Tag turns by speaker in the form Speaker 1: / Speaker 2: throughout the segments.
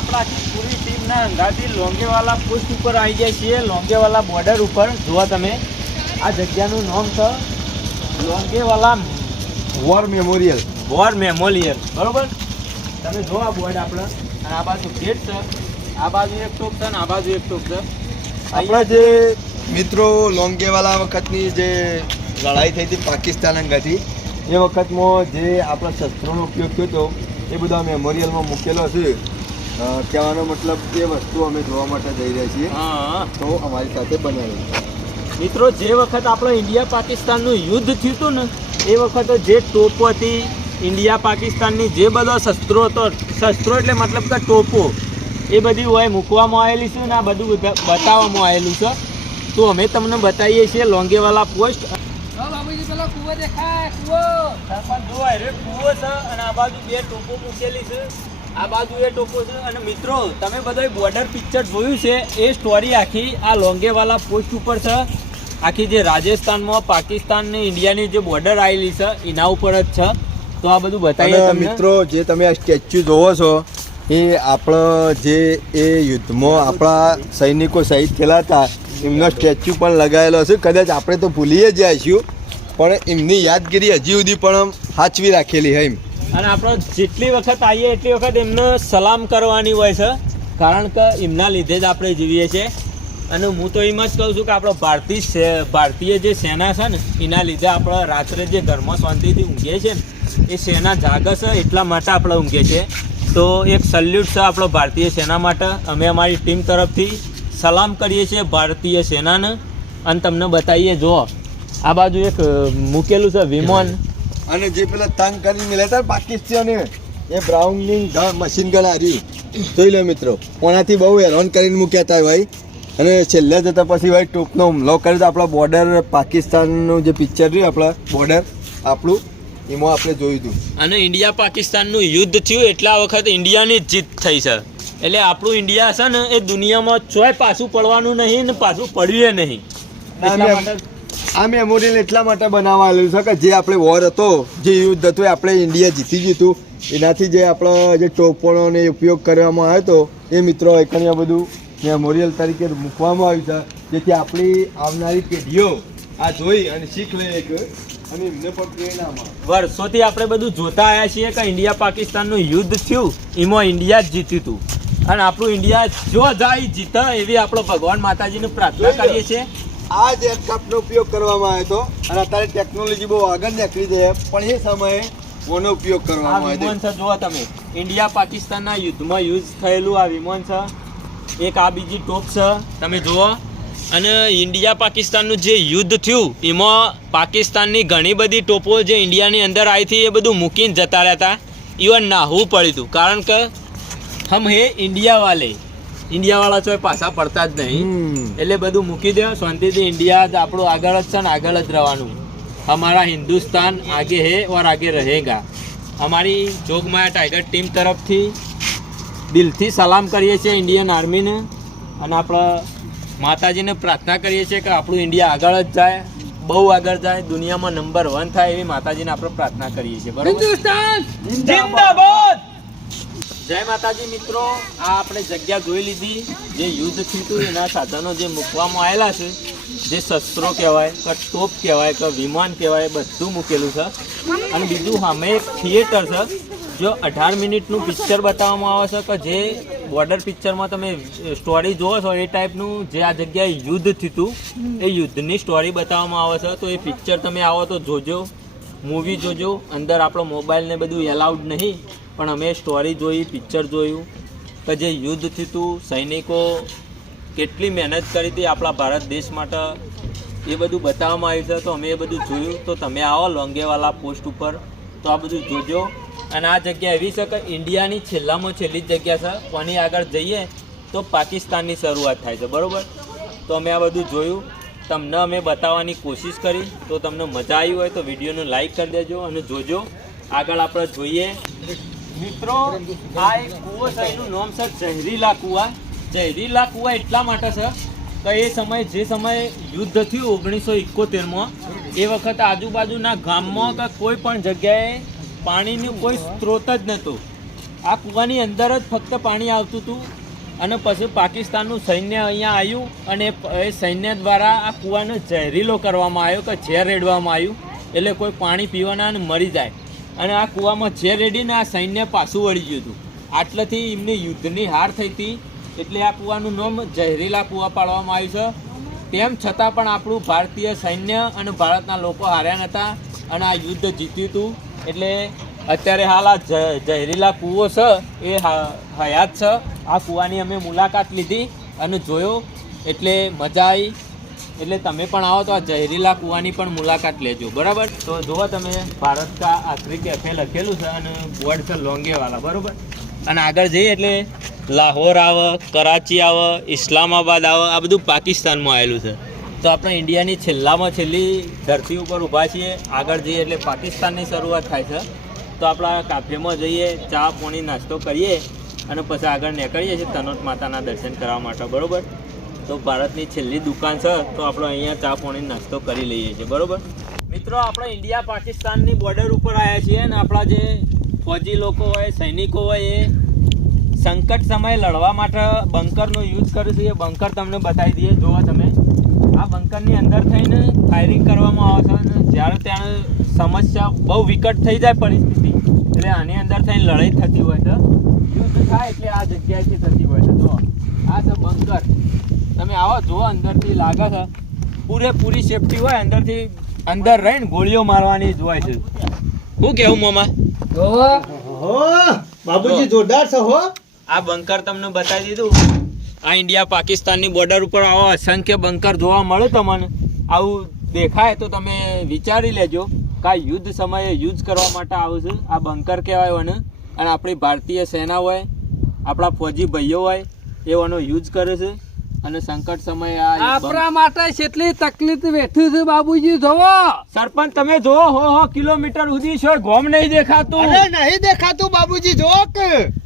Speaker 1: આપણા પૂરી ટીમના અંગાથી લોંગેવાલા પોસ્ટ ઉપર આવી જાય છીએ લોંગેવાલા બોર્ડર ઉપર. જોવા તમે આ જગ્યાનું નામ છે Longewala
Speaker 2: war memorial
Speaker 1: war memorial બરોબર? તમે જો આ બોર્ડ આપણે. અને આ બાજુ ગેટ છે. આ બાજુ એક ટોપ છે અને આ બાજુ એક ટોપ છે.
Speaker 2: આપણા જે મિત્રો લોંગેવાલા વખતની જે લડાઈ થઈ હતી પાકિસ્તાન અંગાથી એ વખતમાં જે આપણા શસ્ત્રોનો ઉપયોગ થયો હતો એ બધા મેમોરિયલમાં મૂકેલો છે. કહેવાનો મતલબ એ વસ્તુ અમે જોવા માટે જઈ રહ્યા છીએ.
Speaker 1: હા.
Speaker 2: તો અમારી સાથે બનાવી
Speaker 1: મિત્રો જે વખત આપણો ઇન્ડિયા પાકિસ્તાનનું યુદ્ધ થયું હતું ને એ વખતે જે ટોપો હતી ઇન્ડિયા પાકિસ્તાનની જે બધો શસ્ત્રો હતો શસ્ત્રો એટલે મતલબ કે ટોપો એ બધી હોય મૂકવામાં આવેલી છે ને આ બધું બધા બતાવવામાં આવેલું છે. તો અમે તમને બતાવીએ છીએ લોંગેવાલા પોસ્ટ. સરપંચ જુઓ રે કૂવો છે અને આ બાજુ બે ટોપો મૂકેલી છે. આ બાજુ એ ટોપો છે અને મિત્રો તમે બધા બોર્ડર પિક્ચર જોયું છે એ સ્ટોરી આખી આ લોંગેવાલા પોસ્ટ ઉપર છે. આખી જે રાજસ્થાનમાં પાકિસ્તાન ને ઇન્ડિયાની જે બોર્ડર આવેલી છે એના ઉપર જ છે. તો આ બધું બતાવીએ
Speaker 2: મિત્રો જે તમે આ સ્ટેચ્યુ જોવો છો એ આપણા જે એ યુદ્ધમાં આપણા સૈનિકો શહીદ થયેલા હતા એમનો સ્ટેચ્યુ પણ લગાવેલો છે. કદાચ આપણે તો ભૂલીએ જ જઈશું પણ એમની યાદગીરી હજી સુધી પણ સાચવી રાખેલી હોય એમ.
Speaker 1: અને આપણે જેટલી વખત આવીએ એટલી વખત એમને સલામ કરવાની હોય છે. કારણ કે એમના લીધે જ આપણે જીવીએ છીએ. અને હું તો એમ જ કહું છું કે આપણો ભારતીય ભારતીય જે સેના છે ને, એના લીધે આપણે રાત્રે જે ઘરમાં શાંતિથી ઊંઘીએ છીએ ને, એ સેના જાગે છે એટલા માટે આપણે ઊંઘીએ છીએ. તો એક સલ્યુટ છે આપણો ભારતીય સેના માટે. અમે અમારી ટીમ તરફથી સલામ કરીએ છીએ ભારતીય સેનાને. અને તમને બતાવીએ જો આ બાજુ એક મૂકેલું છે વિમાન.
Speaker 2: અને જે પેલા તંગ કરીને મિલ્યા હતા પાકિસ્તાની એ બ્રાઉનિંગ મશીન ગન હારી. જોઈ લો મિત્રો કોનાથી બહુ હેરાન કરીને મૂક્યા હતા ભાઈ. અને છેલ્લે જતા પછી ભાઈ ટૂંકનો હુમલો કર્યો તો આપણા બોર્ડર પાકિસ્તાનનું જે પિક્ચર રહ્યું આપણા બોર્ડર આપણું એમાં આપણે જોયું હતું.
Speaker 1: અને ઇન્ડિયા પાકિસ્તાનનું યુદ્ધ થયું એટલા વખત ઇન્ડિયાની જીત થઈ છે એટલે આપણું ઇન્ડિયા છે ને એ દુનિયામાં ચોય પાછું પડવાનું નહીં ને પાછું પડ્યું નહીં.
Speaker 2: આ મેમોરિયલ એટલા માટે બનાવાયેલું છે કે જે આપણે વોર હતો જે યુદ્ધ હતું એ આપણે ઇન્ડિયા જીતી જીતું એનાથી જે આપણો જે ટોપોનો ઉપયોગ કરવામાં આવ્યો હતો એ મિત્રો એકણિયા બધું મેમોરિયલ તરીકે મૂકવામાં આવ્યું છે. જેથી આપણી આવનારી પેઢીઓ આ જોઈ અને શીખ લે એક અને એમને પણ પ્રેરણા મળે.
Speaker 1: વર્ષોથી આપણે બધું જોતા આવ્યા છીએ કે ઇન્ડિયા પાકિસ્તાનનું યુદ્ધ થયું એમાં ઇન્ડિયા જ જીત્યું હતું. અને આપણું ઇન્ડિયા જો જાય જીતે એવી આપણો ભગવાન માતાજીને પ્રાર્થના કરીએ છીએ.
Speaker 2: આ જ એરક્રાફ્ટનો ઉપયોગ કરવામાં આવ્યો હતો અને અત્યારે ટેકનોલોજી બહુ આગળ નીકળી છે. પણ એ સમયે કોનો ઉપયોગ કરવામાં આવ્યો
Speaker 1: વિમાન તમે. ઇન્ડિયા પાકિસ્તાનના યુદ્ધમાં યુઝ થયેલું આ વિમાન છે એક આ બીજી ટોપ છે તમે જુઓ. અને ઇન્ડિયા પાકિસ્તાનનું જે યુદ્ધ થયું એમાં પાકિસ્તાનની ઘણી બધી ટોપો જે ઇન્ડિયાની અંદર આવી હતી એ બધું મૂકીને જતા રહેતા. ઇવન નાહવું પડ્યું હતું કારણ કે હમ હે ઇન્ડિયા વાલે. ઇન્ડિયાવાળા છો એ પાછા પડતા જ નહીં. એટલે બધું મૂકી દો. શાંતિથી ઇન્ડિયા જ આપણું આગળ જ છે ને આગળ જ રહેવાનું. અમારા હિન્દુસ્તાન આગે હે ઓર આગે રહેગા. અમારી જોગમાયા ટાઈગર ટીમ તરફથી દિલથી સલામ કરીએ છીએ ઇન્ડિયન આર્મીને અને આપણા માતાજીને પ્રાર્થના કરીએ છીએ કે આપણું ઇન્ડિયા આગળ જ જાય બહુ આગળ જાય દુનિયામાં નંબર વન થાય એવી માતાજીને આપણે પ્રાર્થના કરીએ છીએ. બરાબર? જય માતાજી મિત્રો, આ આપણે જગ્યા જોઈ લીધી, જે યુદ્ધ થયું એના સાધનો જે મૂકવામાં આવેલા છે, જે શસ્ત્રો કહેવાય, કે ટોપ કહેવાય, કે વિમાન કહેવાય બધું મૂકેલું છે. અને બીજું સામે એક થિયેટર છે, જો અઢાર મિનિટનું પિક્ચર બતાવવામાં આવે છે, કે જે બોર્ડર પિક્ચરમાં તમે સ્ટોરી જોવો છો, એ ટાઈપનું જે આ જગ્યાએ યુદ્ધ થયું એ યુદ્ધની સ્ટોરી બતાવવામાં આવે છે. તો એ પિક્ચર તમે આવો તો જોજો મૂવી જોજો, અંદર આપણો મોબાઈલ ને બધું એલાઉડ નહીં. પણ અમે સ્ટોરી જોઈ પિક્ચર જોયું કે જે યુદ્ધ થયું, સૈનિકો કેટલી મહેનત કરી હતી આપણા ભારત દેશ માટે. એ બધું બતાવવામાં આવ્યું છે. તો અમે એ બધું જોયું. તો તમે આવો લોંગેવાલા પોસ્ટ ઉપર. તો આ બધું જોજો. અને આ જગ્યા એવી છે કે ઇન્ડિયાની છેલ્લામાં છેલ્લી જગ્યા છે. કોની આગળ જઈએ તો પાકિસ્તાનની શરૂઆત થાય છે. બરાબર? તો અમે આ બધું જોયું. તમને અમે બતાવવાની કોશિશ કરી. તો તમને મજા આવી હોય તો વિડીયોને લાઈક કરી દેજો અને જોજો. આગળ આપણે જોઈએ. મિત્રો, આ એક કૂવો છે, એનું નામ છે જહેરીલા કૂવા. જહેરીલા કૂવા એટલા માટે છે કે એ સમયે, જે સમયે યુદ્ધ થયું ઓગણીસો એકોતેરમાં, એ વખત આજુબાજુના ગામમાં કે કોઈ પણ જગ્યાએ પાણીનું કોઈ સ્ત્રોત જ નહોતું. આ કૂવાની અંદર જ ફક્ત પાણી આવતું હતું અને પછી પાકિસ્તાનનું સૈન્ય અહીંયા આવ્યું અને એ સૈન્ય દ્વારા આ કૂવાને ઝેરીલો કરવામાં આવ્યો કે ઝેર રેડવામાં આવ્યું. એટલે કોઈ પાણી પીવાના અને મરી જાય. અને આ કૂવામાં ઝેર રેડીને આ સૈન્ય પાછું વળી ગયું હતું. આટલેથી એમની યુદ્ધની હાર થઈ હતી. એટલે આ કૂવાનું નામ ઝેરીલા કૂવા પાડવામાં આવ્યું છે. તેમ છતાં પણ આપણું ભારતીય સૈન્ય અને ભારતના લોકો હાર્યા નહોતા અને આ યુદ્ધ જીત્યું હતું. એટલે અત્યારે હાલ આ ઝેરીલા કૂવો છે, એ હયાત છે. આ કૂવાની અમે મુલાકાત લીધી અને જોયો. એટલે મજા આવી એટલે તમે પણ આવો તો આ ઝહેરીલા કૂવાની પણ મુલાકાત લેજો, બરાબર? તો જુઓ તમે, ભારત કા આખરી કેફે લખેલું છે અને બોર્ડ છે લોંગેવાલા, બરાબર? અને આગળ જઈએ એટલે લાહોર આવે, કરાચી આવે, ઇસ્લામાબાદ આવે, આ બધું પાકિસ્તાનમાં આવેલું છે. તો આપણે ઇન્ડિયાની છેલ્લામાં છેલ્લી ધરતી ઉપર ઊભા છીએ. આગળ જઈએ એટલે પાકિસ્તાનની શરૂઆત થાય છે. તો આપણા કાફેમાં જઈએ, ચા, પાણી, નાસ્તો કરીએ અને પછી આગળ નીકળીએ છીએ તનોટ માતાના દર્શન કરવા માટે, બરાબર? તો ભારતની છેલ્લી દુકાન છે, તો આપણે અહીંયા ચા પાણી નાસ્તો કરી લઈએ છીએ, બરોબર? મિત્રો, આપણે ઇન્ડિયા પાકિસ્તાનની બોર્ડર ઉપર આવ્યા છીએ અને આપણા જે ફૌજી લોકો હોય, સૈનિકો હોય, એ સંકટ સમયે લડવા માટે બંકરનો યુઝ કર્યું છે. એ બંકર તમને બતાવી દઈએ. જોવા તમે. આ બંકરની અંદર થઈને ફાયરિંગ કરવામાં આવે છે અને જ્યારે ત્યાં સમસ્યા બહુ વિકટ થઈ જાય પરિસ્થિતિ, એટલે આની અંદર થઈને લડાઈ થતી હોય છે. યુદ્ધ થાય? એટલે આ જગ્યાએથી થતી હોય છે. જો આ છે બંકર તમે આવો જુઓ અંદરથી લાગે છે. પૂરેપૂરી સેફટી હોય અંદરથી અંદર રહીને ગોળીઓ મારવાની જ હોય છે. શું કેવું મામા?
Speaker 2: બાબુજી જોરદાર છે હો.
Speaker 1: આ બંકર તમને બતાવી દીધું? આ ઇન્ડિયા પાકિસ્તાનની બોર્ડર ઉપર આવો અસંખ્ય બંકર જોવા મળે તમને. આવું દેખાય તો તમે વિચારી લેજો કે આ યુદ્ધ સમયે યુઝ કરવા માટે આવશે. છે આ બંકર કહેવાય અને અને આપણી ભારતીય સેના હોય આપણા ફૌજી ભાઈઓ હોય એવાનો યુઝ કરે છે. અને સંકટ સમય આ
Speaker 3: આપણા માટે કેટલી તકલીફ વેઠ્યું છે બાબુજી જોવો.
Speaker 1: સરપંચ તમે જો હો હો કિલોમીટર સુધી છે ગોમ નહીં દેખાતું.
Speaker 2: અરે નહીં દેખાતું બાબુજી જોક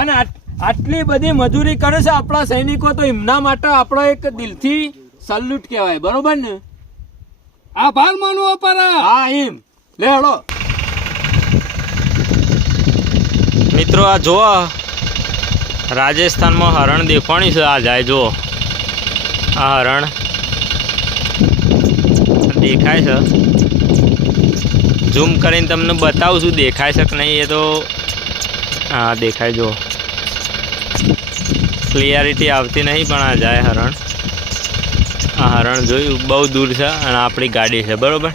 Speaker 1: અને આટલી બધી મજૂરી કરે છે આપણા સૈનિકો તો એમના માટે આપણો એક દિલથી સલ્યુટ કહેવાય બરોબર ને?
Speaker 3: આભાર માનવો પડે.
Speaker 1: હા એમ લે હળો. મિત્રો આ જુઓ રાજસ્થાનમાં હરણ દેખાણી છે આ જાય જુઓ. આ હરણ દેખાય છે. ઝૂમ કરીને તમને બતાવું છું દેખાય છે કે નહીં એ તો? હા દેખાય જુઓ. ક્લિયરિટી આવતી નહીં પણ આ જાય હરણ આ હરણ જોયું બહુ દૂર છે અને આપણી ગાડી છે બરાબર?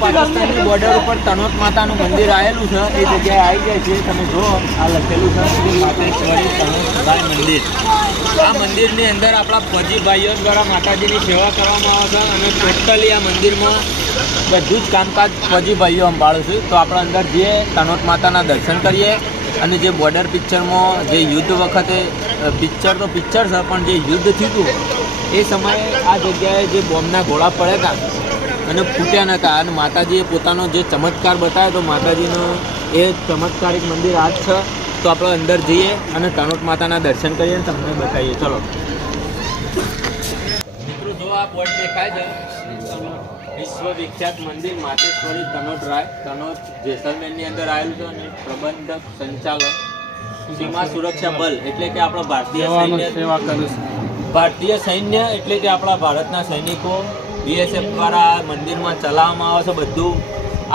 Speaker 1: પાકિસ્તાનની બોર્ડર ઉપર તનોટ માતાનું મંદિર આવેલું છે. એ જગ્યાએ આવી જાય છે તમે જુઓ આ લખેલું છે. તનોટ મંદિર. આ મંદિરની અંદર આપણા ફૌજી ભાઈઓ દ્વારા માતાજીની સેવા કરવામાં આવે છે અને ટોટલી આ મંદિરમાં બધું જ કામકાજ ફૌજી ભાઈઓ સંભાળે છે. તો આપણે અંદર જઈએ તનોટ માતાના દર્શન કરીએ અને જે બોર્ડર પિક્ચરમાં જે યુદ્ધ વખતે પિક્ચર તો પિક્ચર છે, પણ જે યુદ્ધ થયું એ સમયે આ જગ્યાએ જે બોમ્બના ગોળા પડ્યા હતા અને ફૂટ્યા નહોતા અને માતાજીએ પોતાનો જે ચમત્કાર બતાવ્યો, તો માતાજીનો એ ચમત્કારિક મંદિર આ જ છે. તો આપણે અંદર જઈએ અને તનોટ માતાના દર્શન કરીએ અને તમને બતાવીએ. ચલો. મિત્રો જો આ બોર્ડ દેખાય છે વિશ્વ વિખ્યાત મંદિર માતેશ્વરી તનોટ રાય તનોટ જેસલમેરની અંદર આવેલું છે અને પ્રબંધક સંચાલક સીમા સુરક્ષા બલ એટલે કે આપણા ભારતીય સૈન્ય
Speaker 3: સેવા કરું
Speaker 1: ભારતીય સૈન્ય એટલે કે આપણા ભારતના સૈનિકો બીએસએફ દ્વારા આ મંદિરમાં ચલાવવામાં આવે છે બધું.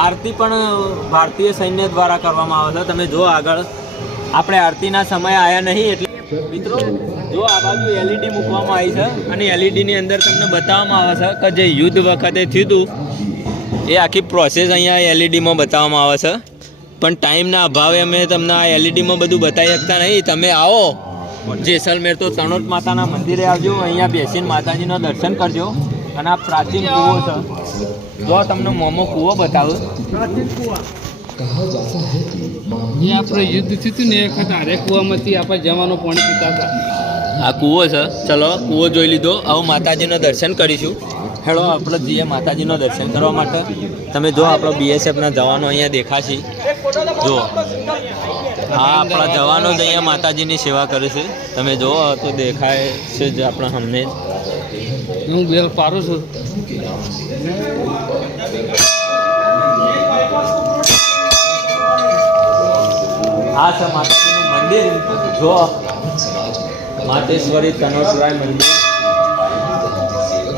Speaker 1: આરતી પણ ભારતીય સૈન્ય દ્વારા કરવામાં આવે છે. તમે જો આગળ આપણે આરતીના સમય આવ્યા નહીં એટલે મિત્રો, જો આ બાજુ એલઈડી મૂકવામાં આવી છે અને એલઈડીની અંદર તમને બતાવવામાં આવે છે કે જે યુદ્ધ વખતે થયું હતું, એ આખી પ્રોસેસ અહીંયા એલઈડીમાં બતાવવામાં આવે છે. પણ ટાઈમના અભાવે અમે તમને આ એલઈડીમાં બધું બતાવી શકતા નહીં. તમે આવો. જેસલમેર તો તણોટ માતાના મંદિરે આવજો. અહીંયા બેસીને માતાજીના દર્શન કરજો. અને આ પ્રાચીન કૂવો છે. જો તમને મોમો કૂવો બતાવું.
Speaker 3: જે આપણે યુદ્ધ થયું હતું ને એ વખત આરે કુવામાંથી આપણે જવાનો પાણી પીતા હતા
Speaker 1: આ કૂવો છે ચલો કૂવો જોઈ લીધો આવો માતાજીના દર્શન કરીશું હેડો આપણે જઈએ માતાજીનો દર્શન કરવા માટે તમે જો આપણો બીએસએફના જવાનો અહીંયા દેખાશે જો હા આપણા જવાનો જ અહીંયા માતાજીની સેવા કરે છે તમે જુઓ તો દેખાય છે જ આપણા અમને
Speaker 3: હું બેલ પારું છું
Speaker 1: આ છે માતાજીનું મંદિર. જો માતેશ્વરી તનોટરાય મંદિર.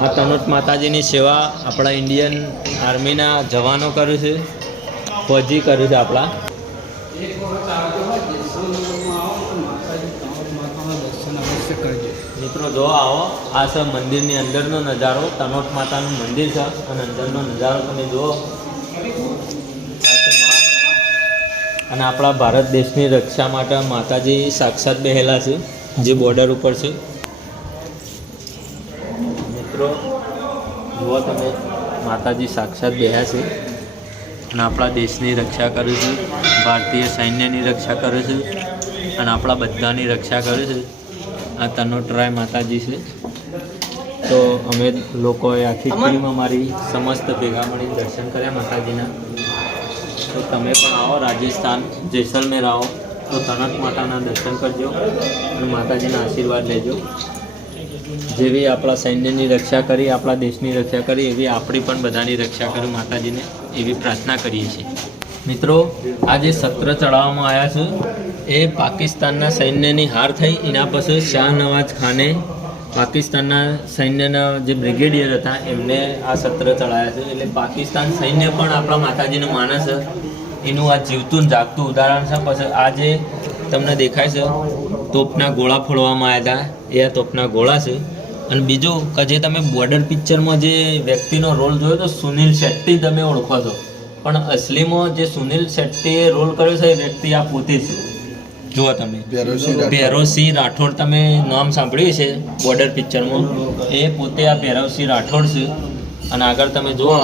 Speaker 1: આ તનોટ માતાજીની સેવા આપણા ઇન્ડિયન આર્મીના જવાનો કર્યું છે. ફોજી કર્યું છે આપણા. મિત્રો, જો આવો, આ છે મંદિરની અંદરનો નજારો. તનોટ માતાનું મંદિર છે અને અંદરનો નજારો તમે જુઓ આ છે મા. અને આપણા ભારત દેશની રક્ષા માટે માતાજી સાક્ષાત બેહેલા છે જે બોર્ડર ઉપર છે. મિત્રો જુઓ તમે માતાજી સાક્ષાત બેહ્યા છે અને આપણા દેશની રક્ષા કરે છે ભારતીય સૈન્યની રક્ષા કરે છે અને આપણા બધાની રક્ષા કરે છે. આ તનોટરાય માતાજી છે. તો અમે લોકોએ આખી ટીમ અમારી સમસ્ત ભેગા મળી દર્શન કર્યા માતાજીના. તો તમે પણ આવો, રાજસ્થાન, જેસલમેર આવો, તો તનક માતાના દર્શન કરજો અને માતાજીના આશીર્વાદ લેજો. જેવી આપણા સૈન્યની રક્ષા કરી, આપણા દેશની રક્ષા કરી, એવી આપણી પણ બધાની રક્ષા કરી માતાજીને, એવી પ્રાર્થના કરીએ છીએ. મિત્રો, આ જે સત્ર ચડાવવામાં આવ્યા છે, એ પાકિસ્તાનના સૈન્યની હાર થઈ. એના પછી શાહનવાઝ ખાને પાકિસ્તાનના સૈન્યના જે બ્રિગેડિયર હતા, એમને આ સત્ર ચડાવ્યા છે. એટલે પાકિસ્તાન સૈન્ય પણ આપણા માતાજીને માને છે. એનું આ જીવતું જાગતું ઉદાહરણ છે. પછી આ જે તમને દેખાય છે તોપના ગોળા ફોડવામાં આવ્યા હતા. એ આ તોપના ગોળા છે. અને બીજું કે જે તમે બોર્ડર પિક્ચરમાં જે વ્યક્તિનો રોલ જોયો તો સુનિલ શેટ્ટી તમે ઓળખો છો. પણ અસલીમાં જે સુનિલ શેટ્ટીએ રોલ કર્યો છે એ વ્યક્તિ આ પોતે છે. જુઓ તમે. ભૈરવસિંહ રાઠોડ. તમે નામ સાંભળ્યું છે બોર્ડર પિક્ચરમાં એ પોતે આ ભૈરવસિંહ રાઠોડ છે. અને આગળ તમે જુઓ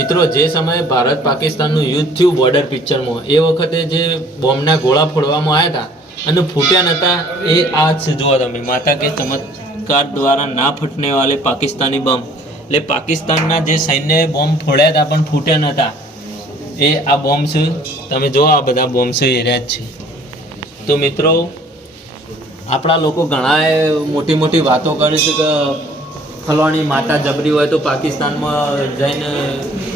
Speaker 1: મિત્રો, જે સમયે ભારત પાકિસ્તાનનું યુદ્ધ થયું બોર્ડર પિક્ચરમાં એ વખતે જે બોમ્બના ગોળા ફોડવામાં આવ્યા હતા અને ફૂટ્યા નહોતા એ આ જ જુઓ તમે, માતા કે ચમત્કાર દ્વારા ના ફૂટને વાલે પાકિસ્તાની બોમ્બ. એટલે પાકિસ્તાનના જે સૈન્યએ બોમ્બ ફોડ્યા હતા, પણ ફૂટ્યા નહોતા એ આ બોમ્બ તમે જુઓ આ બધા બોમ્બ છે જ છે. તો મિત્રો, આપણા લોકો ઘણાએ મોટી મોટી વાતો કરે છે કે ફલાણી માતા જબરી હોય તો પાકિસ્તાનમાં જઈને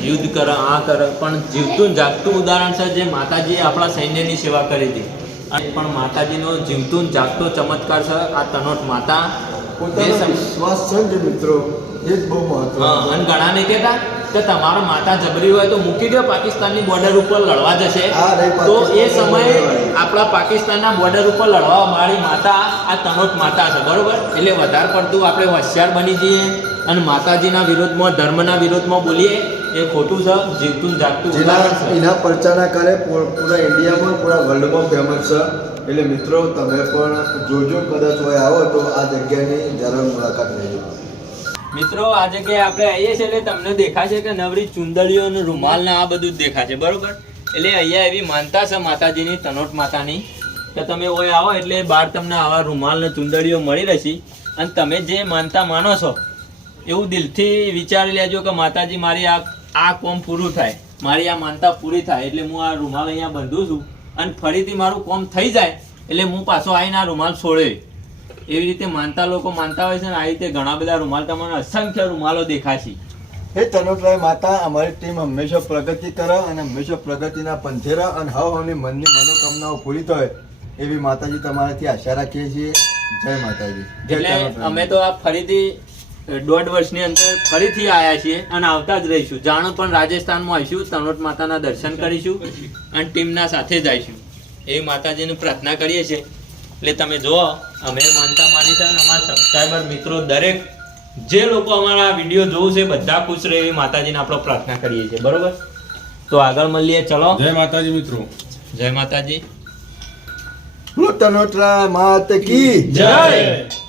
Speaker 1: યુદ્ધ કરે આ કરે પણ જીવતું જાગતું ઉદાહરણ છે જે માતાજીએ આપણા સૈન્યની સેવા કરી હતી. અને પણ માતાજીનો જીવતું જાગતો ચમત્કાર છે આ તનોટ માતા.
Speaker 2: પોતાનો વિશ્વાસ છે મિત્રો એ જ બહુ મહત્વ
Speaker 1: અને ઘણા નહીં કહેતા કે તમારો માતા જબરી હોય તો મૂકી દો પાકિસ્તાનની બોર્ડર ઉપર લડવા જશે. તો એ સમયે આપણા પાકિસ્તાનના બોર્ડર ઉપર લડવા મારી માતા આ તનોટ માતા છે બરોબર? એટલે વધારે પડતું આપણે હોશિયાર બની જઈએ અને માતાજીના વિરોધમાં ધર્મના વિરોધમાં બોલીએ એ ખોટું છે જીવતું જાગતું
Speaker 2: એના પરચાના કરે પૂરા ઇન્ડિયામાં પૂરા વર્લ્ડમાં ફેમસ છે. એટલે મિત્રો તમે પણ જોજો કદાચ હોય આવો તો આ જગ્યાની જરૂર મુલાકાત લેજો.
Speaker 1: મિત્રો આ જગ્યાએ આપણે આવીએ છીએ એટલે તમને દેખાશે કે નવરી ચુંદડીઓ અને રૂમાલ ને આ બધું જ દેખાશે, બરોબર? એટલે અહીંયા એવી માનતા છે માતાજીની, તનોટ માતાની, કે તમે ઓય આવો એટલે બહાર તમને આવા રૂમાલ ને ચુંદડીઓ મળી રહેશે. અને તમે જે માનતા માનો છો, એવું દિલથી વિચારી લેજો કે માતાજી, મારી આ આ કોમ પૂરું થાય. મારી આ માનતા પૂરી થાય એટલે હું આ રૂમાલ અહીંયા બંધું છું. અને ફરીથી મારું કોમ થઈ જાય એટલે હું પાછો આવીને આ રૂમાલ છોડે. એવી રીતે માનતા લોકો માનતા હોય છે ને આ રીતે ઘણા બધા રૂમાલ તમને અસંખ્ય રૂમાલો દેખાશે.
Speaker 2: હે તનોટરાય માતા અમારી ટીમ હંમેશા પ્રગતિ કરે અને હંમેશા પ્રગતિના પંથેરા અને હવ અને મનની મનોકામનાઓ પૂરી થાય એવી માતાજી તમારાથી આશા રાખીએ છીએ. જય માતાજી.
Speaker 1: એટલે અમે તો આ ફરીથી દોઢ વર્ષની અંદર ફરીથી આવ્યા છીએ અને આવતા જ રહીશું. જાણો પણ રાજસ્થાનમાં આવીશું તનોટ માતાના દર્શન કરીશું અને ટીમના સાથે જ આવીશું. એવી માતાજીની પ્રાર્થના કરીએ છીએ. એટલે તમે જુઓ અમે માનતા માની છે અને અમારા સબસ્ક્રાઈબર મિત્રો દરેક જે લોકો અમારા વીડિયો જોવું છે બધા ખુશ રહે એવી માતાજીને આપણે પ્રાર્થના કરીએ છીએ. બરોબર? તો આગળ મળીએ ચલો.
Speaker 4: જય માતાજી મિત્રો.
Speaker 1: જય માતાજી.
Speaker 2: બોલો માત કી
Speaker 1: જય.